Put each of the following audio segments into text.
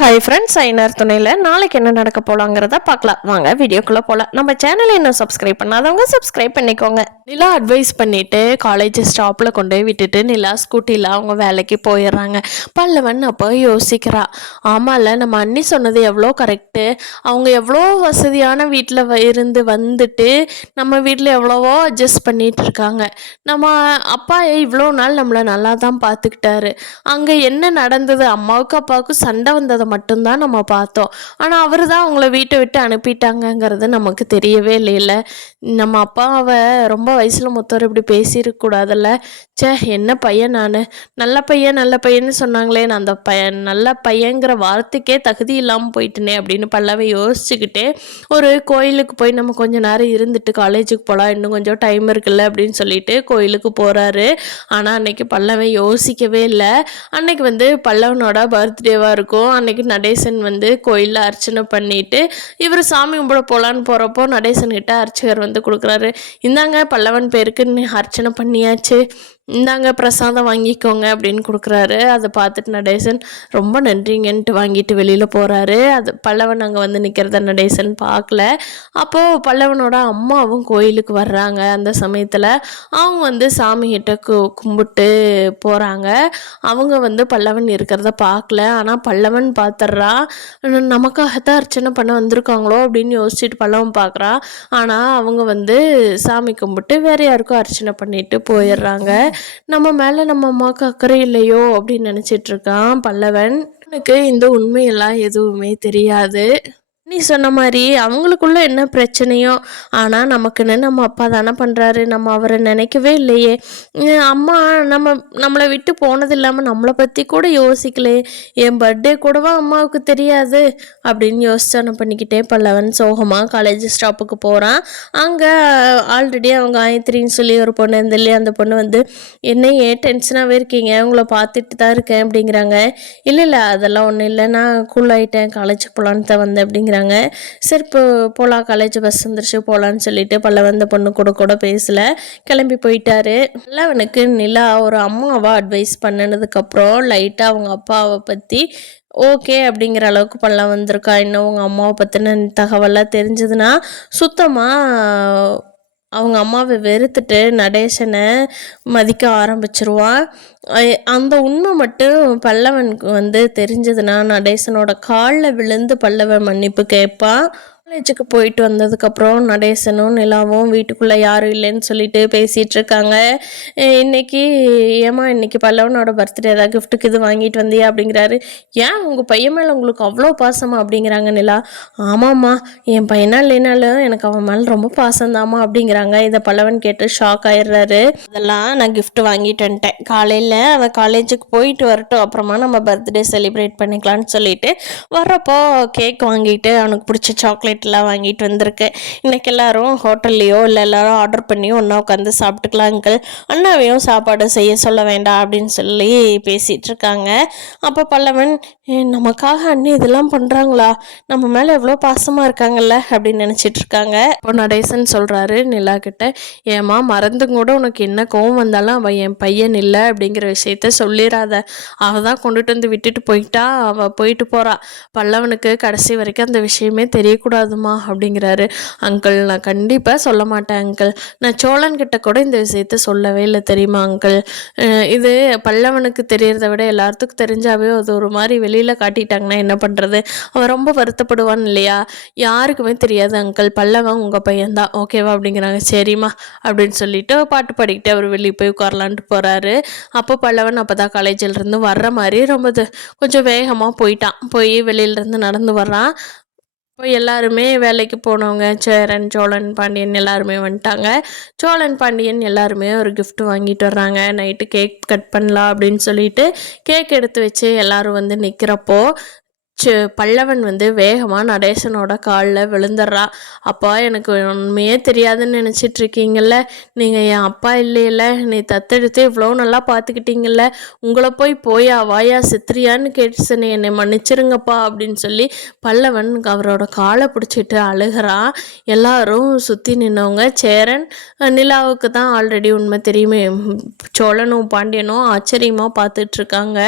Hi friends, ஐநர் துணையில் நாளைக்கு என்ன நடக்க போலாங்கிறத பார்க்கலாம். வாங்க வீடியோக்குள்ளே போகலாம். நம்ம சேனலை இன்னும் சப்ஸ்கிரைப் பண்ணாதவங்க சப்ஸ்கிரைப் பண்ணிக்கோங்க. நிலா அட்வைஸ் பண்ணிவிட்டு காலேஜ் ஸ்டாப்பில் கொண்டு போய் விட்டுட்டு நிலா ஸ்கூட்டியில் அவங்க வேலைக்கு போயிடுறாங்க. பல்லவன் அப்போ யோசிக்கிறா, ஆமாம்ல நம்ம அண்ணி சொன்னது எவ்வளோ கரெக்டு. அவங்க எவ்வளோ வசதியான வீட்டில் இருந்து வந்துட்டு நம்ம வீட்டில் எவ்வளவோ அட்ஜஸ்ட் பண்ணிகிட்டு இருக்காங்க. நம்ம அப்பா இவ்வளோ நாள் நம்மளை நல்லா தான் பார்த்துக்கிட்டாரு. அங்கே என்ன நடந்தது, அம்மாவுக்கு அப்பாவுக்கும் சண்டை வந்ததை மட்டும்தான் நம்ம பார்த்தோம். ஆனால் அவர் தான் அவங்கள வீட்டை விட்டு அனுப்பிட்டாங்கங்கிறது நமக்கு தெரியவே இல்லைல்ல. நம்ம அப்பாவை ரொம்ப வயசில் மூத்தவர் இப்படி பேசியிருக்கக்கூடாதுல்ல. என்ன பையன், நான் நல்ல பையன் நல்ல பையன்னு சொன்னாங்களே, நான் அந்த நல்ல பையங்கிற வார்த்தைக்கே தகுதி இல்லாமல் போயிட்டேனே அப்படின்னு பல்லவை யோசிச்சுக்கிட்டே ஒரு கோயிலுக்கு போய் நம்ம கொஞ்ச நேரம் இருந்துட்டு காலேஜுக்கு போகலாம், இன்னும் கொஞ்சம் டைம் இருக்குல்ல அப்படின்னு சொல்லிட்டு கோயிலுக்கு போகிறாரு. ஆனால் அன்னைக்கு பல்லவை யோசிக்கவே இல்லை. அன்னைக்கு பல்லவனோட பர்த்டேவாக இருக்கும். அன்னைக்கு நடேசன் கோயிலில் அர்ச்சனை பண்ணிட்டு இவர் சாமி கும்பிட போகலான்னு போகிறப்போ நடேசன்கிட்ட அர்ச்சகர் கொடுக்குறாரு. இந்தாங்க பல்லவன் பேருக்கு அர்ச்சனை பண்ணியாச்சு, இந்தாங்க பிரசாதம் வாங்கிக்கோங்க அப்படின்னு கொடுக்குறாரு. அதை பார்த்துட்டு நடேசன் ரொம்ப நன்றிங்கன்ட்டு வாங்கிட்டு வெளியில் போகிறாரு. அது பல்லவன் அங்கே நிற்கிறத நடேசன் பார்க்கல. அப்போது பல்லவனோட அம்மாவும் கோயிலுக்கு வர்றாங்க. அந்த சமயத்தில் அவங்க சாமிகிட்ட கும்பிட்டு போகிறாங்க. அவங்க பல்லவன் இருக்கிறத பார்க்கல. ஆனால் பல்லவன் பார்த்துட்றா, நமக்காகத்தான் அர்ச்சனை பண்ண வந்திருக்காங்களோ அப்படின்னு யோசிச்சுட்டு பல்லவன் பார்க்குறா. ஆனால் அவங்க சாமி கும்பிட்டு வேறு யாருக்கும் அர்ச்சனை பண்ணிட்டு போயிடுறாங்க. நம்ம மேலே நம்ம அம்மாவுக்கு அக்கறை இல்லையோ அப்படின்னு நினச்சிட்டு இருக்கான் பல்லவன். எனக்கு இந்த உண்மையெல்லாம் எதுவுமே தெரியாது. நீ சொன்ன மாதிரி அவங்களுக்குள்ள என்ன பிரச்சனையோ, ஆனால் நமக்குன்னு நம்ம அப்பா தானே பண்ணுறாரு, நம்ம அவரை நினைக்கவே இல்லையே. அம்மா நம்மளை விட்டு போனது இல்லாமல் நம்மளை பற்றி கூட யோசிக்கலே, என் பர்த்டே கூடவா அம்மாவுக்கு தெரியாது அப்படின்னு யோசிச்சான பண்ணிக்கிட்டே பல்லவன் சோகமாக காலேஜ் ஸ்டாப்புக்கு போகிறான். அங்கே ஆல்ரெடி அவங்க காயத்ரின்னு சொல்லி ஒரு பொண்ணு இருந்த இல்லையா, அந்த பொண்ணு என்ன ஏன் டென்ஷனாகவே இருக்கீங்க, உங்களை பார்த்துட்டு தான் இருக்கேன் அப்படிங்கிறாங்க. இல்லை அதெல்லாம் ஒன்றும் இல்லை, நான் கூல் ஆகிட்டேன், காலேஜ் போகலான்னு தான் வந்தேன் அப்படிங்கிறாங்க. சரி இப்போ போகலாம், காலேஜ் பஸ் வந்துருச்சு போகலான்னு சொல்லிட்டு பல்லவன் பொண்ணு கூட பேசல, கிளம்பி போயிட்டாரு. பல்லவனுக்கு நிலா ஒரு அம்மாவா அட்வைஸ் பண்ணினதுக்கப்புறம் லைட்டாக அவங்க அப்பாவை பற்றி ஓகே அப்படிங்கிற அளவுக்கு பல்லவன் வந்திருக்கா. இன்னும் அவங்க அம்மாவை பற்றின தகவலாம் தெரிஞ்சதுன்னா சுத்தமாக அவங்க அம்மாவை வெறுத்துட்டு நடேசனை மதிக்க ஆரம்பிச்சிருவான். அந்த உண்மை மட்டும் பல்லவனுக்கு தெரிஞ்சதுன்னா நடேசனோட காலில் விழுந்து பல்லவன் மன்னிப்பு கேட்பான். காலேஜுக்கு போயிட்டு வந்ததுக்கப்புறம் நடேசனும் நிலாவும் வீட்டுக்குள்ளே யாரும் இல்லைன்னு சொல்லிட்டு பேசிகிட்டு இருக்காங்க. இன்னைக்கு பல்லவனோட பர்த்டே ஏதாவது கிஃப்ட்டுக்கு இது வாங்கிட்டு வந்தியா அப்படிங்கிறாரு. ஏன் உங்கள் பையன் மேலே உங்களுக்கு அவ்வளோ பாசமா அப்படிங்கிறாங்க நிலா. ஆமாம்மா, என் பையனா இல்லைனாலும் எனக்கு அவன் மேலே ரொம்ப பாசம்தாம்மா அப்படிங்கிறாங்க. இதை பல்லவன் கேட்டு ஷாக் ஆயிடுறாரு. அதெல்லாம் நான் கிஃப்ட் வாங்கிட்டு வந்துட்டேன், காலையில் அவன் காலேஜுக்கு போயிட்டு வரட்டும், அப்புறமா நம்ம பர்த்டே செலிப்ரேட் பண்ணிக்கலான்னு சொல்லிட்டு வர்றப்போ கேக் வாங்கிட்டு அவனுக்கு பிடிச்ச சாக்லேட் எல்லாம் வாங்கிட்டு வந்திருக்கேன். இன்னைக்கு எல்லாரும் ஹோட்டல்லையோ இல்லை எல்லாரும் ஆர்டர் பண்ணியோ ஒன்றா உட்காந்து சாப்பிட்டுக்கலாம் அங்கிள், அண்ணாவையும் சாப்பாடு செய்ய சொல்ல வேண்டாம் அப்படின்னு சொல்லி பேசிகிட்டு இருக்காங்க. அப்போ பல்லவன், நமக்காக அண்ணி இதெல்லாம் பண்ணுறாங்களா, நம்ம மேலே எவ்வளோ பாசமாக இருக்காங்கல்ல அப்படின்னு நினச்சிட்டு இருக்காங்க. இப்போ நடேசன் சொல்கிறாரு நிலா கிட்ட, ஏமா மறந்தும் கூட உனக்கு என்ன கோவம் வந்தாலும் அவள் என் பையன் இல்லை அப்படிங்கிற விஷயத்த சொல்லிடாத, அவள் தான் கொண்டுட்டு விட்டுட்டு போயிட்டா, அவள் போயிட்டு போகிறா, பல்லவனுக்கு கடைசி வரைக்கும் அந்த விஷயமே தெரியக்கூடாதுமா அப்படிங்கிறாரு. அங்கிள் நான் கண்டிப்பாக சொல்ல மாட்டேன் அங்கிள், நான் சோழன்கிட்ட கூட இந்த விஷயத்த சொல்லவே இல்லை தெரியுமா அங்கிள். இது பல்லவனுக்கு தெரியறத விட எல்லாத்துக்கும் தெரிஞ்சாவே அது ஒரு மாதிரி வெளியில் காட்டிட்டாங்கன்னா என்ன பண்ணுறது, அவன் ரொம்ப வருத்தப்படுவான் இல்லையா. யாருக்குமே தெரியாது அங்கிள், பல்லவன் உங்கள் பையன்தான் ஓகேவா அப்படிங்கிறாங்க. சரிம்மா அப்படின்னு சொல்லிட்டு பாட்டு பாடிக்கிட்டு அவர் வெளியே போய் உட்காரலான்ட்டு போகிறாரு. அப்போ பல்லவன் அப்போ தான் காலேஜிலேருந்து வர்ற மாதிரி கொஞ்சம் வேகமாக போய் வெளியிலேருந்து நடந்து வர்றான். இப்போ எல்லாருமே வேலைக்கு போனவங்க சேரன் சோழன் பாண்டியன் எல்லாருமே வந்துட்டாங்க. சோழன் பாண்டியன் எல்லாருமே ஒரு கிஃப்ட் வாங்கிட்டு வர்றாங்க. நைட்டு கேக் கட் பண்ணலாம் அப்படின்னு சொல்லிட்டு கேக் எடுத்து வச்சு எல்லாரும் நிற்கிறப்போ பல்லவன் வேகமாக நடேசனோட காலில் விழுந்துடுறா. அப்பா எனக்கு உண்மையே தெரியாதுன்னு நினச்சிட்டு இருக்கீங்கல்ல, நீங்கள் என் அப்பா இல்லையில, நீ தத்தெடுத்து இவ்வளோ நல்லா பார்த்துக்கிட்டீங்கல்ல, உங்களை போயா வாயா சித்திரியான்னு கேட்டுச்சனே, என்னை மன்னிச்சிருங்கப்பா அப்படின்னு சொல்லி பல்லவன் அவரோட காலை பிடிச்சிட்டு அழுகிறான். எல்லாரும் சுற்றி நின்னவங்க சேரன் நிலாவுக்கு தான் ஆல்ரெடி உண்மை தெரியுமே, சோழனும் பாண்டியனும் ஆச்சரியமாக பார்த்துட்ருக்காங்க.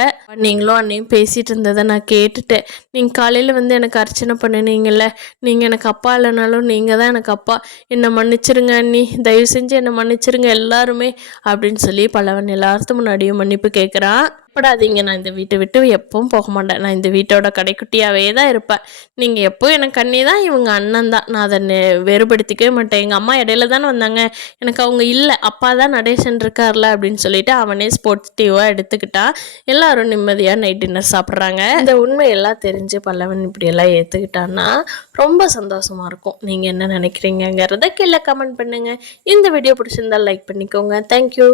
நீங்களும் அன்னையும் பேசிகிட்டு இருந்ததை நான் கேட்டுட்டேன், நீங்கள் காலையில் வந்து எனக்கு அர்ச்சனை பண்ணினீங்கல்ல, நீங்கள் எனக்கு அப்பா இல்லைனாலும் நீங்கள் தான் எனக்கு அப்பா, என்னை மன்னிச்சிருங்க அண்ணி, தயவு செஞ்சு என்னை மன்னிச்சிருங்க எல்லாருமே அப்படின்னு சொல்லி பல்லவன் எல்லாத்து முன்னாடியும் மன்னிப்பு கேட்குறான். படாதீங்க, நான் இந்த வீட்டை விட்டு எப்பவும் போக மாட்டேன், நான் இந்த வீட்டோட கடைக்குட்டியாகவே தான் இருப்பேன், நீங்கள் எப்போ எனக்கு அண்ணி தான், இவங்க அண்ணன் தான், நான் அதை வேறுபடுத்திக்கவே மாட்டேன், எங்கள் அம்மா இடையில தானே வந்தாங்க, எனக்கு அவங்க இல்லை, அப்பா தான் நடேசன் இருக்கார்ல அப்படின்னு சொல்லிட்டு அவனே ஸ்போர்ட்டிவாக எடுத்துக்கிட்டான். எல்லாரும் நிம்மதியாக நைட் டின்னர் சாப்பிட்றாங்க. இந்த உண்மையெல்லாம் தெரிஞ்சு பல்லவன் இப்படியெல்லாம் ஏற்றுக்கிட்டான்னா ரொம்ப சந்தோஷமாக இருக்கும். நீங்கள் என்ன நினைக்கிறீங்கிறத கீழே கமெண்ட் பண்ணுங்கள். இந்த வீடியோ பிடிச்சிருந்தா லைக் பண்ணிக்கோங்க. தேங்க்யூ.